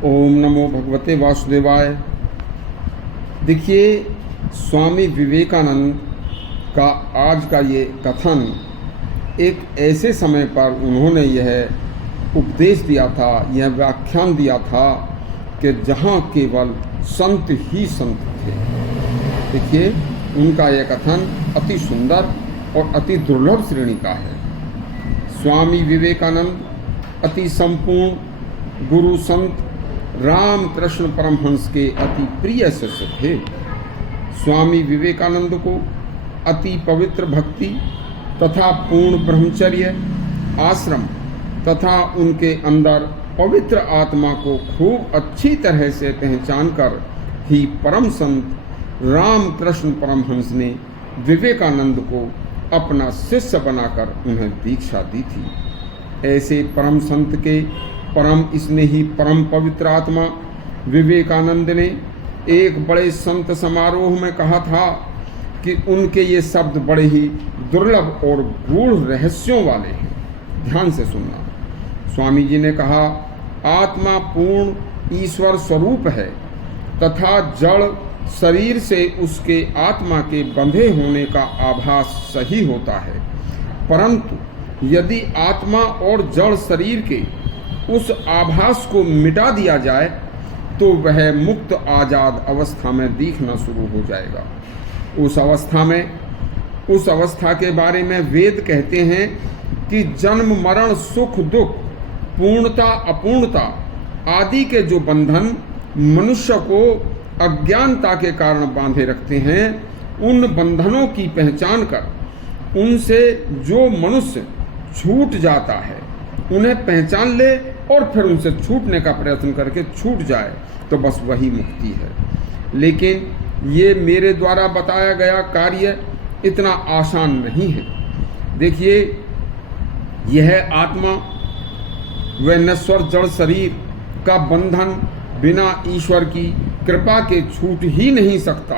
ओम नमो भगवते वासुदेवाय। देखिए, स्वामी विवेकानंद का आज का ये कथन एक ऐसे समय पर उन्होंने यह उपदेश दिया था, यह व्याख्यान दिया था कि जहाँ केवल संत ही संत थे। देखिए, उनका यह कथन अति सुंदर और अति दुर्लभ श्रेणी का है। स्वामी विवेकानंद अति संपूर्ण गुरु संत राम कृष्ण परमहंस के अति प्रिय शिष्य थे। स्वामी विवेकानंद को अति पवित्र भक्ति तथा पूर्ण ब्रह्मचर्य आश्रम तथा उनके अंदर पवित्र आत्मा को खूब अच्छी तरह से पहचान कर ही परम संत राम कृष्ण परमहंस ने विवेकानंद को अपना शिष्य बनाकर उन्हें दीक्षा दी थी। ऐसे परम संत के परम स्नेही परम पवित्र आत्मा विवेकानंद ने एक बड़े संत समारोह में कहा था कि उनके ये शब्द बड़े ही दुर्लभ और गूढ़ रहस्यों वाले हैं। ध्यान से सुनना। स्वामी जी ने कहा, आत्मा पूर्ण ईश्वर स्वरूप है तथा जड़ शरीर से उसके आत्मा के बंधे होने का आभास सही होता है, परंतु यदि आत्मा और जड़ शरीर के उस आभास को मिटा दिया जाए तो वह मुक्त आजाद अवस्था में दिखना शुरू हो जाएगा। उस अवस्था के बारे में वेद कहते हैं कि जन्म मरण सुख दुख पूर्णता अपूर्णता आदि के जो बंधन मनुष्य को अज्ञानता के कारण बांधे रखते हैं, उन बंधनों की पहचान कर उनसे जो मनुष्य छूट जाता है, उन्हें पहचान ले और फिर उनसे छूटने का प्रयत्न करके छूट जाए तो बस वही मुक्ति है। लेकिन ये मेरे द्वारा बताया गया कार्य इतना आसान नहीं है। देखिए, यह आत्मा व नश्वर जड़ शरीर का बंधन बिना ईश्वर की कृपा के छूट ही नहीं सकता,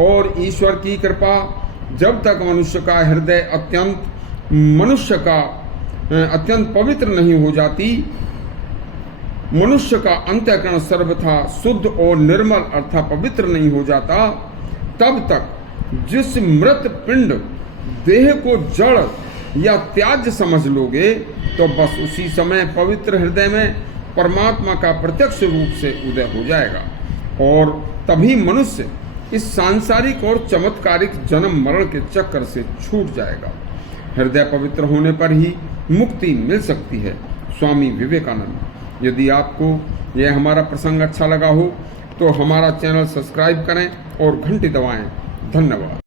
और ईश्वर की कृपा जब तक मनुष्य का हृदय अत्यंत पवित्र नहीं हो जाती, मनुष्य का अंतःकरण सर्वथा शुद्ध और निर्मल अर्थात पवित्र नहीं हो जाता, तब तक जिस मृत पिंड देह को जड़ या त्याज्य समझ लोगे, तो बस उसी समय पवित्र हृदय में परमात्मा का प्रत्यक्ष रूप से उदय हो जाएगा, और तभी मनुष्य इस सांसारिक और चमत्कारिक जन्म मरण के चक्कर से छूट जाएगा। हृदय पवित्र होने पर ही मुक्ति मिल सकती है। स्वामी विवेकानंद। यदि आपको यह हमारा प्रसंग अच्छा लगा हो तो हमारा चैनल सब्सक्राइब करें और घंटी दबाएं। धन्यवाद।